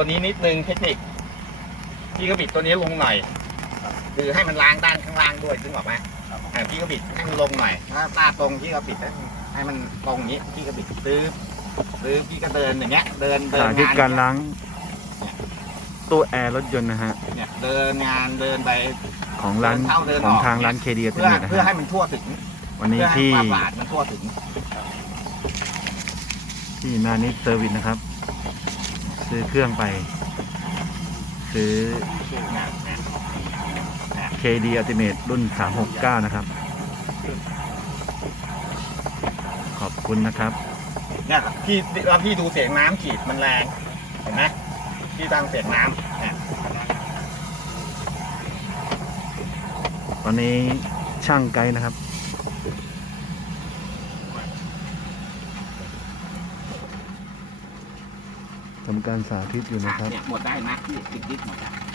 ตัวนี้นิดนึงเทคนิคพี่ก็บิดตัวนี้ลงหน่อยคือให้มันล้างด้านข้างล่างด้วยซึ่งออกไหมอ่าพี่ก็บิดให้มันลงหน่อยถ้าลาดตรงพี่ก็บิดให้ให้มันตรงอย่างนี้พี่ก็บิดซื้อซื้อพี่ก็เดินอย่างเงี้ย เดินเดินสาธิตงานการล้างตู้แอร์รถยนต์นะฮะเนี่ยเดินงานเดินไปของร้านเดินเข้าเดินออกของทางร้านเคดีอัตเพื่อเมทนะเพื่อฮะให้มันทั่วถึง วันนี้เพื่อให้ที่ความสะอาดมันทั่วถึงที่นานิดเซอร์วิสนะครับ ซื้อเครื่องไป ซื้อเนี่ยเนี่ย KD Ultimate รุ่น 369 นะครับ ขอบคุณนะครับ เนี่ยครับพี่แล้วพี่ดูเสียงน้ำขีดมันแรงเห็นไหมพี่ตั้งเสียงน้ำเนี่ยตอนนี้ช่างไกด์นะครับ ทำการสาธิตอยู่นะครับ เนี่ยหมดได้นะพี่ติดดิดหมดอะ